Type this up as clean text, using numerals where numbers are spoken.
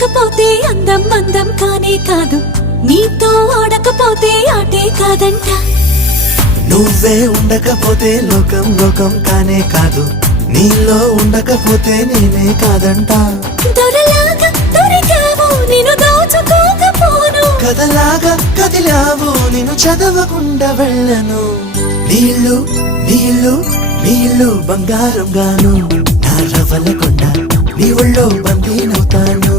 ఉండకపోతే అందం అందం కానే కాదు, నీతో ఆడకపోతే ఆటే కాదంట. నువ్వే ఉండకపోతే లోకం లోకం కానే కాదు, నీలో ఉండకపోతే నేనే కాదంట. దొరలాగా దొరికావు నిన్ను దోచుకోకపోను, కథలాగా కదిలావు నిన్ను చదవకుండా వెళ్ళను. నీళ్ళు నీళ్ళు నీళ్ళు బంగారం గాను, నా రవ్వల కొండ నీ ఒళ్ళో బందీనవుతాను.